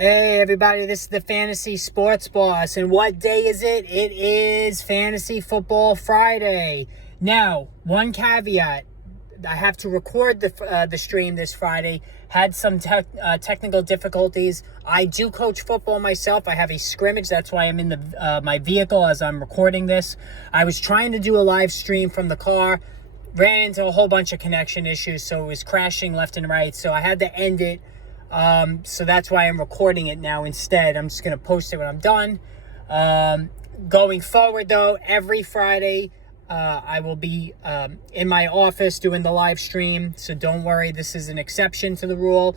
Hey everybody, this is the Fantasy Sports Boss, and what day is it? It is Fantasy Football Friday. Now, one caveat: I have to record the stream this Friday. Had some technical difficulties. I do coach football myself. I have a scrimmage. That's why I'm in the my vehicle as I'm recording this. I was trying to do a live stream from the car, ran into a whole bunch of connection issues, so it was crashing left and right. So I had to end it. So that's why I'm recording it now instead. I'm just going to post it when I'm done. Going forward, though, every Friday, I will be in my office doing the live stream. So don't worry, this is an exception to the rule.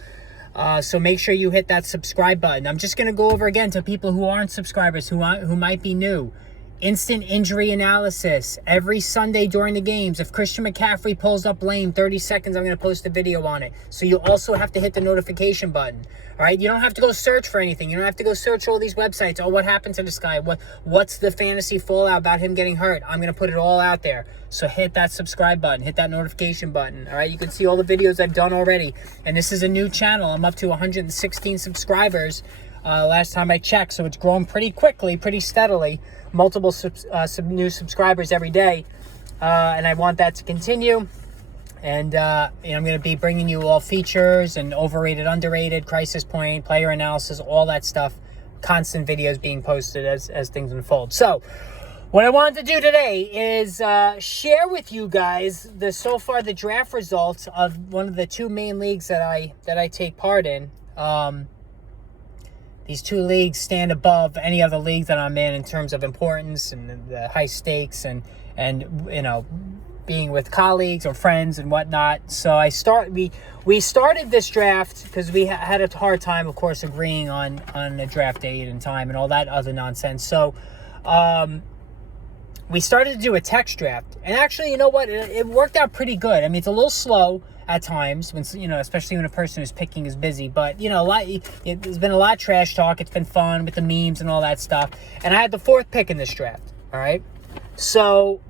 So make sure you hit that subscribe button. I'm just going to go over again to people who aren't subscribers, who might be new. Instant injury analysis every Sunday during the games. If Christian McCaffrey pulls up lame, 30 seconds, I'm going to post a video on it. So you also have to hit the notification button. All right, you don't have to go search for anything. You don't have to go search all these websites. Oh, what happened to this guy? What's the fantasy fallout about him getting hurt? I'm going to put it all out there. So hit that subscribe button, hit that notification button. All right, you can see all the videos I've done already. And this is a new channel. I'm up to 116 subscribers last time I checked. So it's grown pretty quickly, pretty steadily. Multiple new subscribers every day, and I want that to continue. And I'm going to be bringing you all features and overrated, underrated, crisis point, player analysis, all that stuff. Constant videos being posted as things unfold. So what I wanted to do today is share with you guys the draft results of one of the two main leagues that I take part in. These two leagues stand above any other league that I'm in terms of importance and the high stakes and you know, being with colleagues or friends and whatnot. So we started this draft because we had a hard time, of course, agreeing on a draft date and time and all that other nonsense. So we started to do a text draft, and actually, you know what? It worked out pretty good. I mean, it's a little slow at times when, you know, especially when a person who's picking is busy, but you know, there's been a lot of trash talk. It's been fun with the memes and all that stuff. And I had the fourth pick in this draft. All right. So,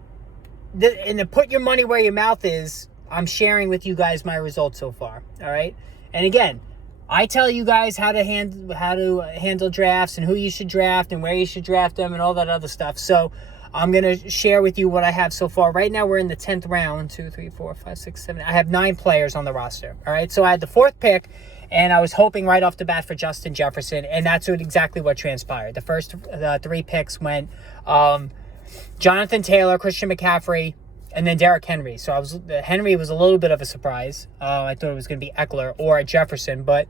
and to put your money where your mouth is, I'm sharing with you guys my results so far. All right. And again, I tell you guys how to handle drafts and who you should draft and where you should draft them and all that other stuff. So I'm going to share with you what I have so far. Right now, we're in the 10th round. 1, 2, 3, 4, 5, 6, 7. I have 9 players on the roster. All right. So I had the fourth pick, and I was hoping right off the bat for Justin Jefferson, and that's exactly what transpired. The first 3 picks went Jonathan Taylor, Christian McCaffrey, and then Derrick Henry. So Henry was a little bit of a surprise. I thought it was going to be Eckler or Jefferson, but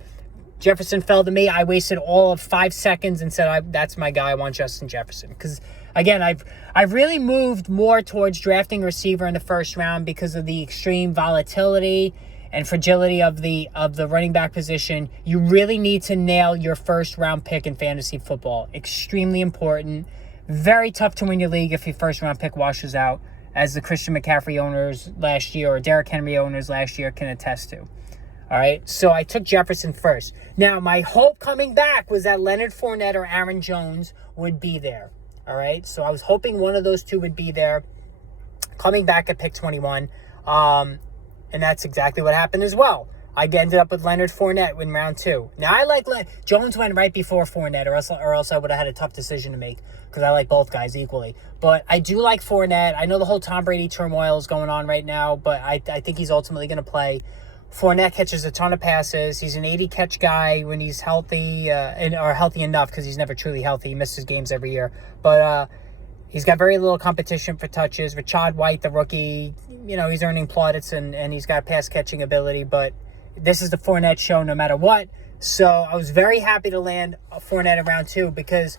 Jefferson fell to me. I wasted all of 5 seconds and said, that's my guy. I want Justin Jefferson. Because, again, I've really moved more towards drafting a receiver in the first round because of the extreme volatility and fragility of the running back position. You really need to nail your first round pick in fantasy football. Extremely important. Very tough to win your league if your first round pick washes out, as the Christian McCaffrey owners last year or Derrick Henry owners last year can attest to. All right, so I took Jefferson first. Now, my hope coming back was that Leonard Fournette or Aaron Jones would be there. All right, so I was hoping one of those two would be there coming back at pick 21. And that's exactly what happened as well. I ended up with Leonard Fournette in round 2. Now, I like Jones went right before Fournette, or else I would have had a tough decision to make because I like both guys equally. But I do like Fournette. I know the whole Tom Brady turmoil is going on right now, but I think he's ultimately going to play. Fournette catches a ton of passes. He's an 80-catch guy when he's healthy, or healthy enough, because he's never truly healthy. He misses games every year. But he's got very little competition for touches. Rachaad White, the rookie, you know, he's earning plaudits and he's got pass-catching ability. But this is the Fournette show no matter what. So I was very happy to land Fournette in round 2 because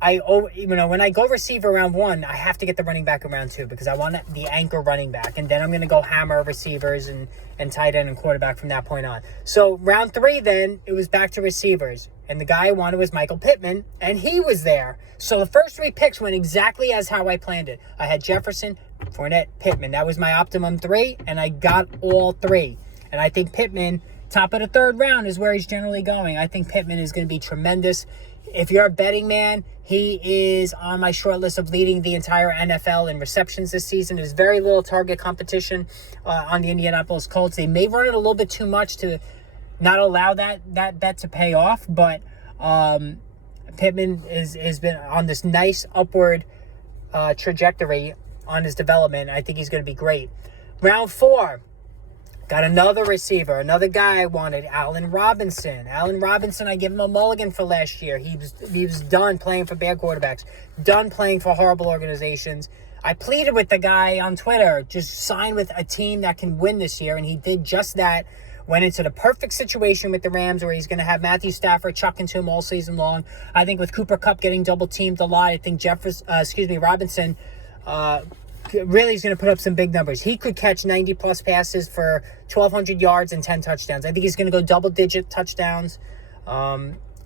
when I go receiver round 1, I have to get the running back in round 2 because I want the anchor running back. And then I'm going to go hammer receivers and tight end and quarterback from that point on. So round 3, then, it was back to receivers. And the guy I wanted was Michael Pittman, and he was there. So the first 3 picks went exactly as how I planned it. I had Jefferson, Fournette, Pittman. That was my optimum 3, and I got all 3. And I think Pittman, top of the 3rd round, is where he's generally going. I think Pittman is going to be tremendous. If you're a betting man, he is on my short list of leading the entire NFL in receptions this season. There's very little target competition on the Indianapolis Colts. They may run it a little bit too much to not allow that bet to pay off. But Pittman has been on this nice upward trajectory on his development. I think he's going to be great. Round 4, got another receiver, another guy I wanted, Allen Robinson. Allen Robinson, I give him a mulligan for last year. He was done playing for bad quarterbacks, done playing for horrible organizations. I pleaded with the guy on Twitter, just sign with a team that can win this year, and he did just that. Went into the perfect situation with the Rams where he's going to have Matthew Stafford chucking to him all season long. I think with Cooper Kupp getting double-teamed a lot, I think Robinson really is going to put up some big numbers. He could catch 90-plus passes for 1,200 yards and 10 touchdowns. I think he's going to go double-digit touchdowns.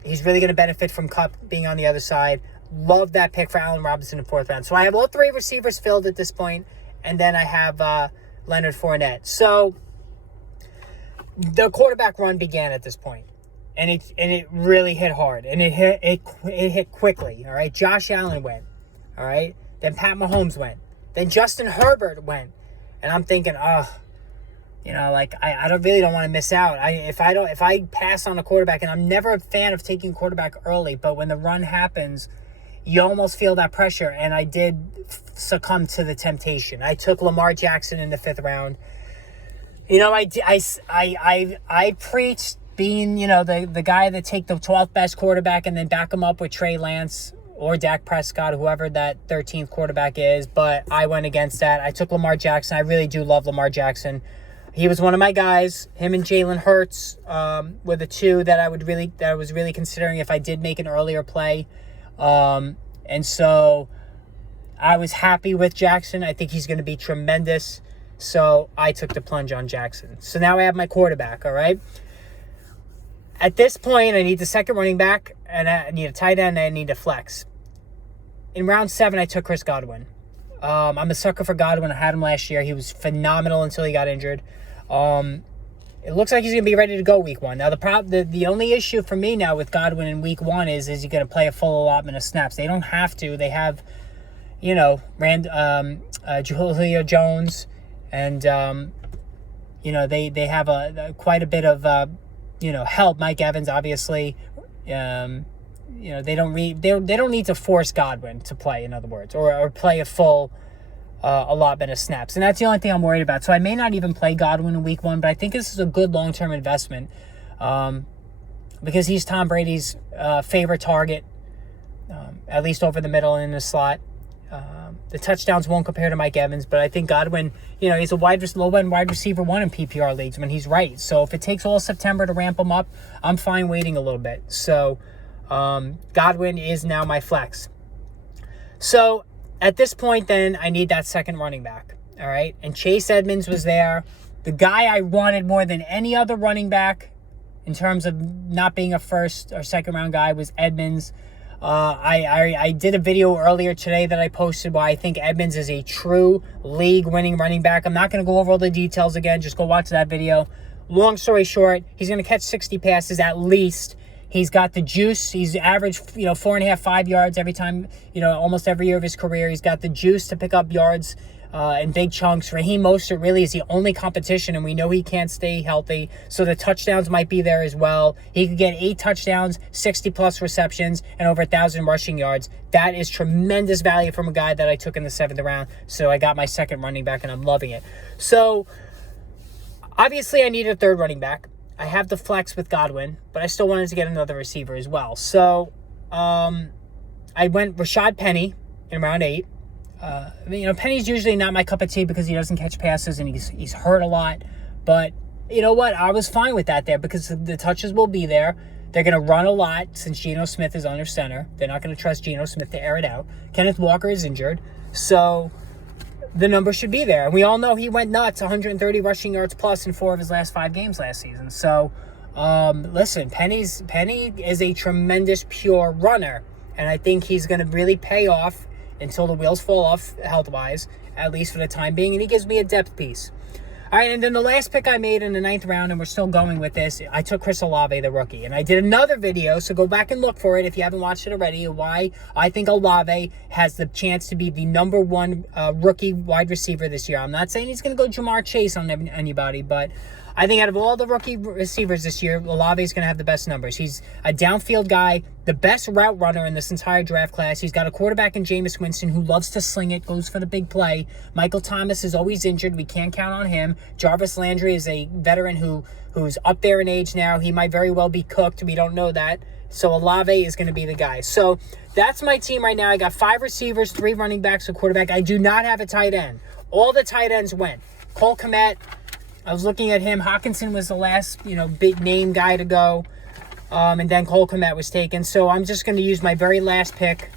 He's really going to benefit from Kupp being on the other side. Love that pick for Allen Robinson in 4th round. So I have all 3 receivers filled at this point, and then I have Leonard Fournette. So the quarterback run began at this point, and it really hit hard, and it hit quickly. All right, Josh Allen went. All right, then Pat Mahomes went. Then Justin Herbert went, and I'm thinking, I really don't want to miss out. If I pass on a quarterback, and I'm never a fan of taking quarterback early, but when the run happens, you almost feel that pressure, and I did succumb to the temptation. I took Lamar Jackson in the 5th round. I preached being, the guy that take the 12th best quarterback and then back him up with Trey Lance or Dak Prescott, whoever that 13th quarterback is, but I went against that. I took Lamar Jackson. I really do love Lamar Jackson. He was one of my guys. Him and Jalen Hurts were the 2 that I was really considering if I did make an earlier play. And so I was happy with Jackson. I think he's going to be tremendous. So I took the plunge on Jackson. So now I have my quarterback, all right? At this point, I need the second running back, and I need a tight end, and I need a flex. In round 7, I took Chris Godwin. I'm a sucker for Godwin. I had him last year. He was phenomenal until he got injured. It looks like he's going to be ready to go week 1. Now, the only issue for me now with Godwin in week 1 is he's going to play a full allotment of snaps. They don't have to. They have, Julio Jones, and, they have quite a bit of, help. Mike Evans, obviously. They don't need to force Godwin to play, in other words, or play a full allotment of snaps. And that's the only thing I'm worried about. So I may not even play Godwin in week 1, but I think this is a good long-term investment because he's Tom Brady's favorite target, at least over the middle and in the slot. The touchdowns won't compare to Mike Evans, but I think Godwin, he's a low-end wide receiver 1 in PPR leagues when he's right. So if it takes all September to ramp him up, I'm fine waiting a little bit. So Godwin is now my flex. So at this point, then, I need that second running back, all right? And Chase Edmonds was there. The guy I wanted more than any other running back in terms of not being a first or second round guy was Edmonds. I did a video earlier today that I posted why I think Edmonds is a true league-winning running back. I'm not going to go over all the details again. Just go watch that video. Long story short, he's going to catch 60 passes at least. He's got the juice. He's averaged, 4.5, 5 yards every time, almost every year of his career. He's got the juice to pick up yards in big chunks. Raheem Mostert really is the only competition, and we know he can't stay healthy, so the touchdowns might be there as well. He could get 8 touchdowns, 60-plus receptions, and over 1,000 rushing yards. That is tremendous value from a guy that I took in the 7th round, so I got my second running back, and I'm loving it. So, obviously, I need a third running back. I have the flex with Godwin, but I still wanted to get another receiver as well. So, I went Rashad Penny in round 8. Penny's usually not my cup of tea because he doesn't catch passes and he's hurt a lot. But you know what? I was fine with that there because the touches will be there. They're going to run a lot since Geno Smith is under center. They're not going to trust Geno Smith to air it out. Kenneth Walker is injured. So the number should be there. And we all know he went nuts, 130 rushing yards plus in 4 of his last 5 games last season. So, listen, Penny is a tremendous pure runner. And I think he's going to really pay off until the wheels fall off health-wise, at least for the time being, and he gives me a depth piece. All right, and then the last pick I made in the 9th round, and we're still going with this, I took Chris Olave, the rookie, and I did another video, so go back and look for it if you haven't watched it already, why I think Olave has the chance to be the number 1 rookie wide receiver this year. I'm not saying he's going to go Jamar Chase on anybody, but I think out of all the rookie receivers this year, Olave is going to have the best numbers. He's a downfield guy, the best route runner in this entire draft class. He's got a quarterback in Jameis Winston who loves to sling it, goes for the big play. Michael Thomas is always injured. We can't count on him. Jarvis Landry is a veteran who's up there in age now. He might very well be cooked. We don't know that. So Olave is going to be the guy. So that's my team right now. I got 5 receivers, 3 running backs, a quarterback. I do not have a tight end. All the tight ends went. Cole Kmet, I was looking at him. Hawkinson was the last, big name guy to go. And then Cole Kmet was taken. So I'm just going to use my very last pick,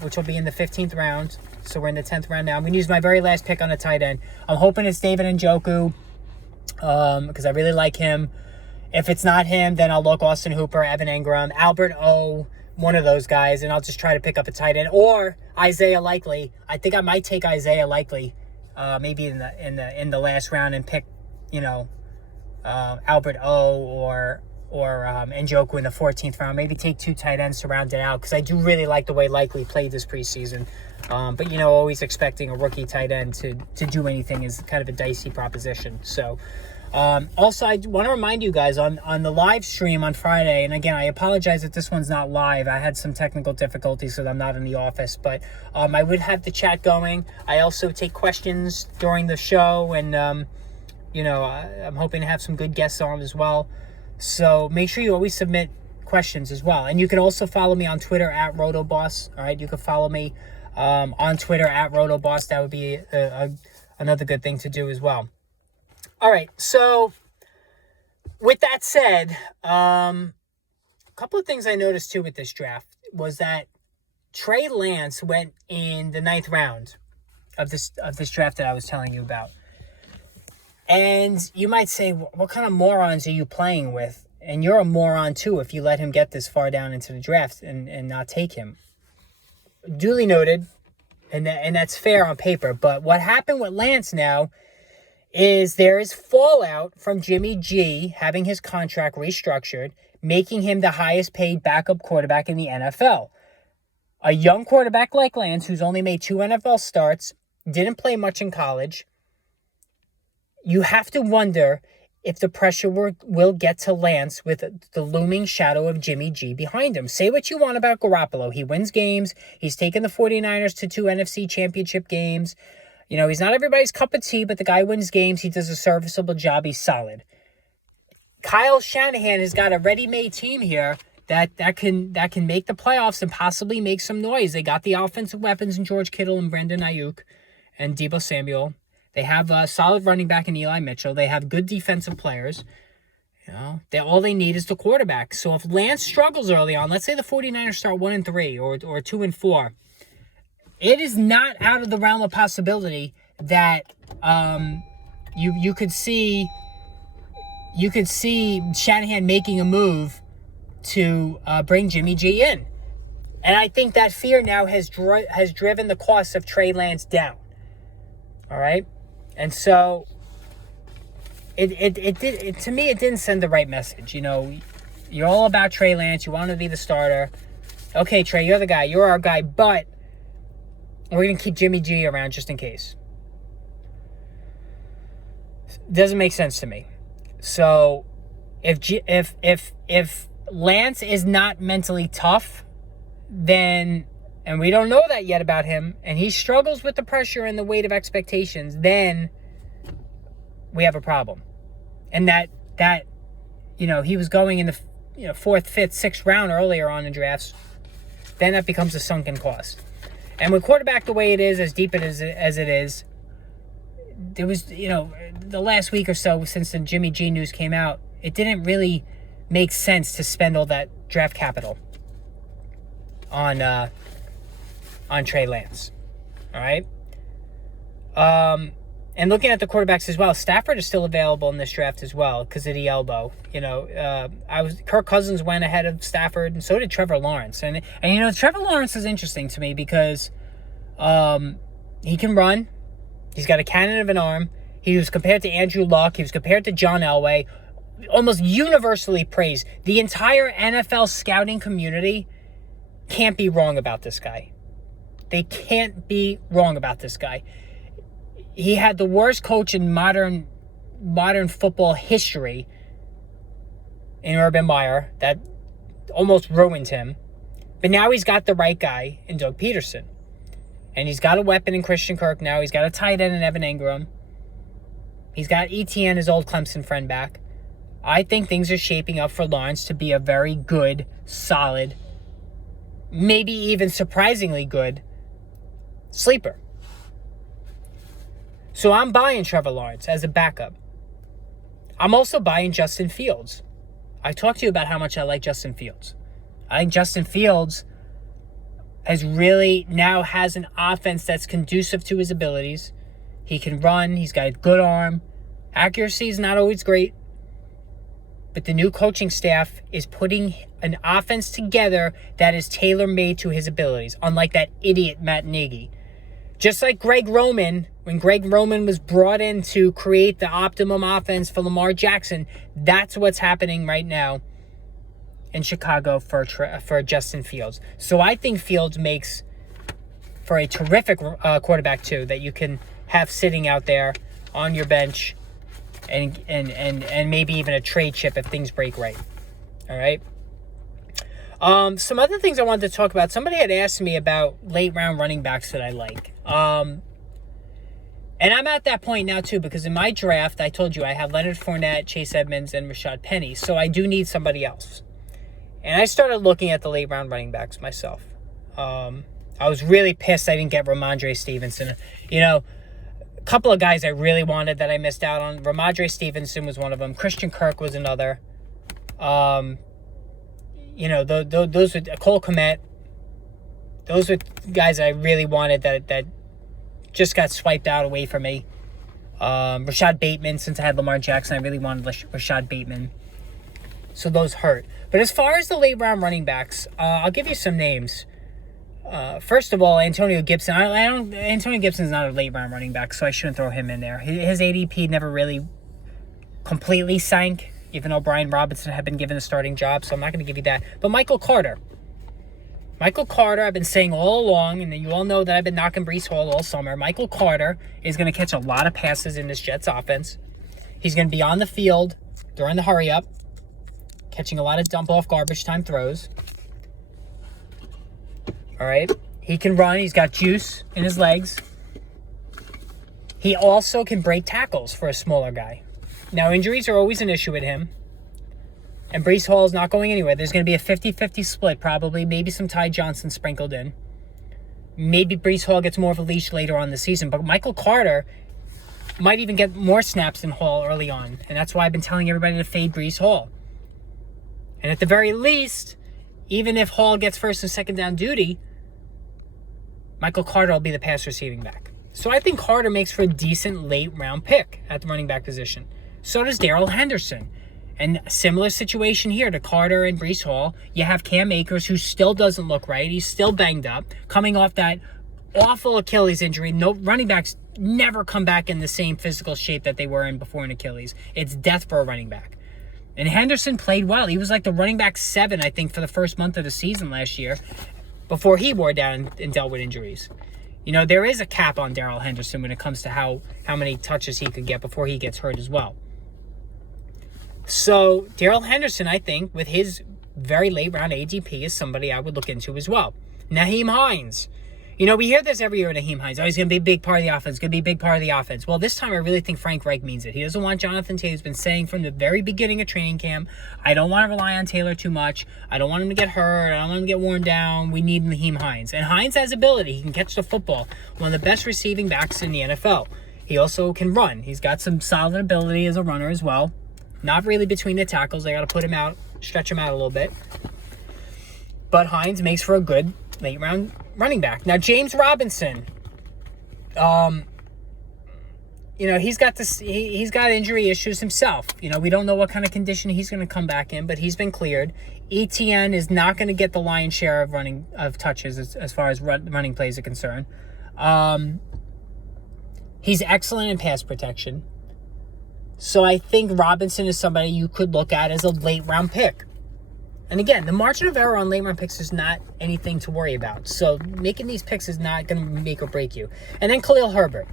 which will be in the 15th round. So we're in the 10th round now. I'm going to use my very last pick on a tight end. I'm hoping it's David Njoku because I really like him. If it's not him, then I'll look Austin Hooper, Evan Engram, Albert O, one of those guys, and I'll just try to pick up a tight end. Or Isaiah Likely. I think I might take Isaiah Likely maybe in the last round and pick, Albert O or Njoku in the 14th round. Maybe take 2 tight ends to round it out because I do really like the way Likely played this preseason. But always expecting a rookie tight end to do anything is kind of a dicey proposition. So also, I want to remind you guys on the live stream on Friday, and again, I apologize that this one's not live. I had some technical difficulties, so I'm not in the office, but I would have the chat going. I also take questions during the show, and I'm hoping to have some good guests on as well. So make sure you always submit questions as well. And you can also follow me on Twitter at RotoBoss. All right, you can follow me on Twitter at RotoBoss. That would be another good thing to do as well. All right, so with that said, a couple of things I noticed too with this draft was that Trey Lance went in the 9th round of this draft that I was telling you about. And you might say, what kind of morons are you playing with? And you're a moron too if you let him get this far down into the draft and not take him. Duly noted, and that's fair on paper. But what happened with Lance now is there is fallout from Jimmy G having his contract restructured, making him the highest paid backup quarterback in the NFL. A young quarterback like Lance, who's only made 2 NFL starts, didn't play much in college. You have to wonder if the pressure will get to Lance with the looming shadow of Jimmy G behind him. Say what you want about Garoppolo. He wins games. He's taken the 49ers to 2 NFC championship games. He's not everybody's cup of tea, but the guy wins games. He does a serviceable job. He's solid. Kyle Shanahan has got a ready-made team here that can make the playoffs and possibly make some noise. They got the offensive weapons in George Kittle and Brandon Ayuk and Deebo Samuel. They have a solid running back in Eli Mitchell. They have good defensive players. All they need is the quarterback. So if Lance struggles early on, let's say the 49ers start 1-3 or 2-4, it is not out of the realm of possibility that you could see Shanahan making a move to bring Jimmy G in. And I think that fear now has driven the cost of Trey Lance down. All right? And so it to me, it didn't send the right message. You're all about Trey Lance. You want to be the starter. Okay, Trey, you're the guy. You're our guy, but we're going to keep Jimmy G around just in case. Doesn't make sense to me. So if Lance is not mentally tough, then, and we don't know that yet about him, and he struggles with the pressure and the weight of expectations, then we have a problem. And that he was going in the 4th, 5th, 6th round earlier on in drafts, then that becomes a sunken cost. And with quarterback the way it is, as deep as it is, there was, the last week or so since the Jimmy G news came out, it didn't really make sense to spend all that draft capital on Trey Lance. All right? And looking at the quarterbacks as well, Stafford is still available in this draft as well because of the elbow. Kirk Cousins went ahead of Stafford, and so did Trevor Lawrence. And Trevor Lawrence is interesting to me because he can run. He's got a cannon of an arm. He was compared to Andrew Luck. He was compared to John Elway. Almost universally praised. The entire NFL scouting community can't be wrong about this guy. They can't be wrong about this guy. He had the worst coach in modern modern football history in Urban Meyer that almost ruined him. But now he's got the right guy in Doug Peterson. And he's got a weapon in Christian Kirk now. He's got a tight end in Evan Ingram. He's got ETN, his old Clemson friend, back. I think things are shaping up for Lawrence to be a very good, solid, maybe even surprisingly good sleeper. So I'm buying Trevor Lawrence as a backup. I'm also buying Justin Fields. I talked to you about how much I like Justin Fields. I think Justin Fields has an offense that's conducive to his abilities. He can run. He's got a good arm. Accuracy is not always great. But the new coaching staff is putting an offense together that is tailor-made to his abilities, unlike that idiot Matt Nagy. Just like Greg Roman, when Greg Roman was brought in to create the optimum offense for Lamar Jackson, that's what's happening right now in Chicago for Justin Fields. So I think Fields makes for a terrific quarterback, too, that you can have sitting out there on your bench and maybe even a trade chip if things break right. All right? Some other things I wanted to talk about. Somebody had asked me about late-round running backs that I like. And I'm at that point now, too, because in my draft, I told you I have Leonard Fournette, Chase Edmonds, and Rashad Penny. So I do need somebody else. And I started looking at the late-round running backs myself. I was really pissed I didn't get Ramondre Stevenson. You know, a couple of guys I really wanted that I missed out on. Ramondre Stevenson was one of them. Christian Kirk was another. Those were Cole Kmet. Those were guys I really wanted that just got swiped out away from me. Rashad Bateman, since I had Lamar Jackson, I really wanted Rashad Bateman. So those hurt. But as far as the late round running backs, I'll give you some names. First of all, Antonio Gibson. Antonio Gibson is not a late round running back, so I shouldn't throw him in there. His ADP never really completely sank, even though Brian Robinson had been given a starting job, so I'm not going to give you that. But Michael Carter, I've been saying all along, and you all know that I've been knocking Breece Hall all summer. Michael Carter is going to catch a lot of passes in this Jets offense. He's going to be on the field during the hurry-up, catching a lot of dump-off garbage time throws. All right? He can run. He's got juice in his legs. He also can break tackles for a smaller guy. Now, injuries are always an issue with him. And Breece Hall is not going anywhere. There's going to be a 50-50 split, probably. Maybe some Ty Johnson sprinkled in. Maybe Breece Hall gets more of a leash later on in the season. But Michael Carter might even get more snaps than Hall early on. And that's why I've been telling everybody to fade Breece Hall. And at the very least, even if Hall gets first and second down duty, Michael Carter will be the pass receiving back. So I think Carter makes for a decent late round pick at the running back position. So does Darrell Henderson. And a similar situation here to Carter and Breece Hall. You have Cam Akers, who still doesn't look right. He's still banged up, coming off that awful Achilles injury. No running backs never come back in the same physical shape that they were in before an Achilles. It's death for a running back. And Henderson played well. He was like the running back 7, I think, for the first month of the season last year before he wore down and dealt with injuries. You know, there is a cap on Darrell Henderson when it comes to how many touches he could get before he gets hurt as well. So Darrell Henderson, I think, with his very late round ADP, is somebody I would look into as well. Nyheim Hines. You know, we hear this every year with Nyheim Hines. Oh, he's going to be a big part of the offense. Going to be a big part of the offense. Well, this time I really think Frank Reich means it. He doesn't want Jonathan Taylor. He's been saying from the very beginning of training camp, I don't want to rely on Taylor too much. I don't want him to get hurt. I don't want him to get worn down. We need Nyheim Hines. And Hines has ability. He can catch the football. One of the best receiving backs in the NFL. He also can run. He's got some solid ability as a runner as well. Not really between the tackles. They got to put him out, stretch him out a little bit. But Hines makes for a good late round running back. Now, James Robinson, he's got he's got injury issues himself. You know, we don't know what kind of condition he's going to come back in, but he's been cleared. ETN is not going to get the lion's share of touches as far as running plays are concerned. He's excellent in pass protection. So I think Robinson is somebody you could look at as a late-round pick. And again, the margin of error on late-round picks is not anything to worry about. So making these picks is not going to make or break you. And then Khalil Herbert.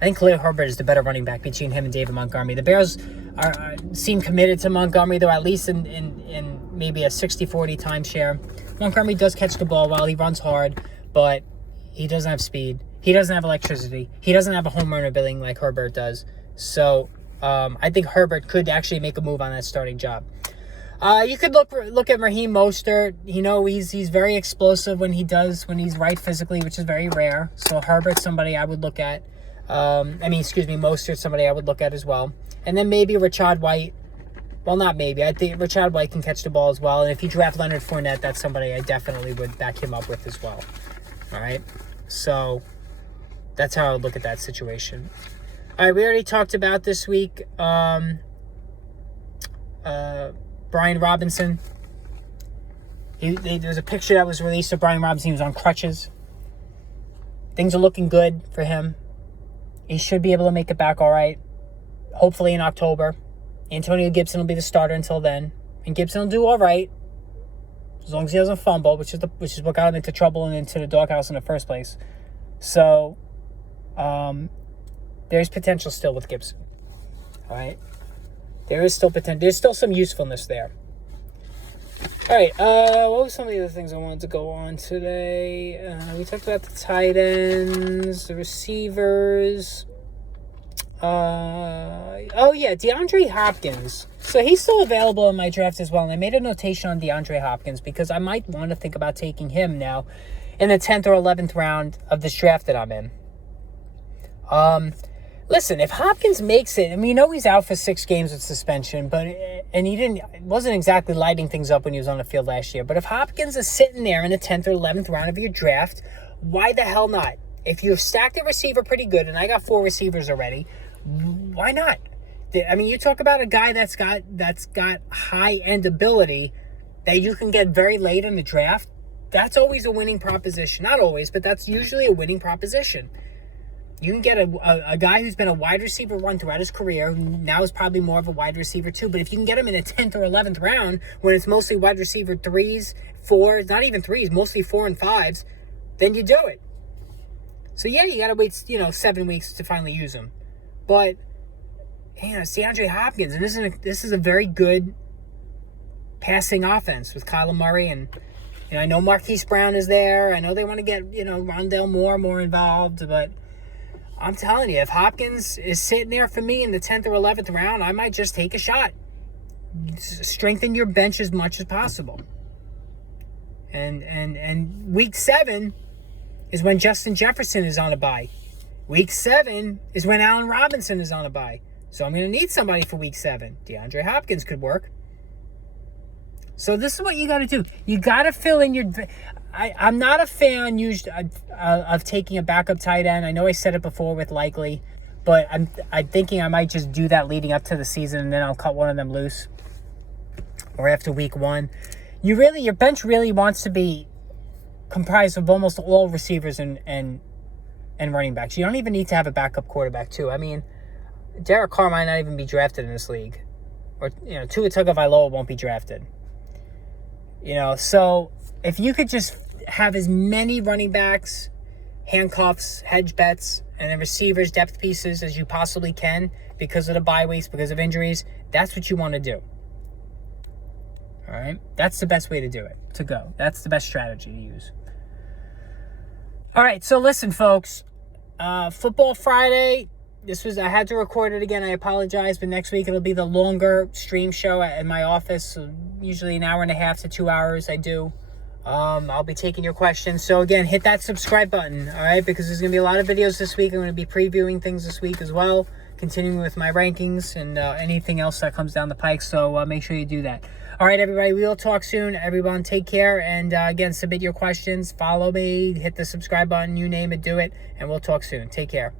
I think Khalil Herbert is the better running back between him and David Montgomery. The Bears seem committed to Montgomery, though, at least in maybe a 60-40 timeshare. Montgomery does catch the ball well. He runs hard, but he doesn't have speed. He doesn't have electricity. He doesn't have a home run ability like Herbert does. So I think Herbert could actually make a move on that starting job. You could look at Raheem Mostert. He's very explosive when he's right physically, which is very rare. So Herbert's somebody I would look at. Mostert's somebody I would look at as well. And then maybe Rachaad White. Well, not maybe. I think Rachaad White can catch the ball as well. And if you draft Leonard Fournette, that's somebody I definitely would back him up with as well. All right? So that's how I would look at that situation. All right, we already talked about this week. Brian Robinson. There's a picture that was released of Brian Robinson. He was on crutches. Things are looking good for him. He should be able to make it back all right. Hopefully in October. Antonio Gibson will be the starter until then. And Gibson will do all right. As long as he doesn't fumble, which is what got him into trouble and into the doghouse in the first place. So, there's potential still with Gibson. All right? There is still potential. There's still some usefulness there. All right. What were some of the other things I wanted to go on today? We talked about the tight ends, the receivers. DeAndre Hopkins. So he's still available in my draft as well. And I made a notation on DeAndre Hopkins because I might want to think about taking him now in the 10th or 11th round of this draft that I'm in. Listen, if Hopkins makes it, he's out for 6 games with suspension, and he wasn't exactly lighting things up when he was on the field last year. But if Hopkins is sitting there in the 10th or 11th round of your draft, why the hell not? If you've stacked a receiver pretty good, and I got 4 receivers already, why not? You talk about a guy that's got high-end ability that you can get very late in the draft. That's always a winning proposition. Not always, but that's usually a winning proposition. You can get a guy who's been a wide receiver 1 throughout his career, who now is probably more of a wide receiver 2, but if you can get him in the 10th or 11th round, when it's mostly wide receiver 3s, 4s, not even 3s, mostly 4 and 5s, then you do it. So yeah, you got to wait, 7 weeks to finally use him. But, it's DeAndre Hopkins, and this is a very good passing offense with Kyler Murray, and I know Marquise Brown is there. I know they want to get, Rondale Moore more involved, but I'm telling you, if Hopkins is sitting there for me in the 10th or 11th round, I might just take a shot. Strengthen your bench as much as possible. And week 7 is when Justin Jefferson is on a bye. Week 7 is when Allen Robinson is on a bye. So I'm going to need somebody for week 7. DeAndre Hopkins could work. So this is what you got to do. You got to fill in your... I'm not a fan of taking a backup tight end. I know I said it before with Likely, but I'm thinking I might just do that leading up to the season, and then I'll cut one of them loose. Or after week 1. Your bench really wants to be comprised of almost all receivers and running backs. You don't even need to have a backup quarterback too. Derek Carr might not even be drafted in this league. Or, Tua Tagovailoa won't be drafted. So if you could just have as many running backs, handcuffs, hedge bets, and then receivers, depth pieces as you possibly can because of the bye weeks, because of injuries, that's what you want to do. All right? That's the best way to do it, to go. That's the best strategy to use. All right, so listen, folks. Football Friday. I had to record it again. I apologize, but next week it'll be the longer stream show at my office. Usually an hour and a half to 2 hours I do. I'll be taking your questions. So again, hit that subscribe button, all right? Because there's going to be a lot of videos this week. I'm going to be previewing things this week as well, continuing with my rankings and anything else that comes down the pike. So make sure you do that. All right, everybody, we will talk soon. Everyone, take care. And again, submit your questions. Follow me. Hit the subscribe button. You name it, do it. And we'll talk soon. Take care.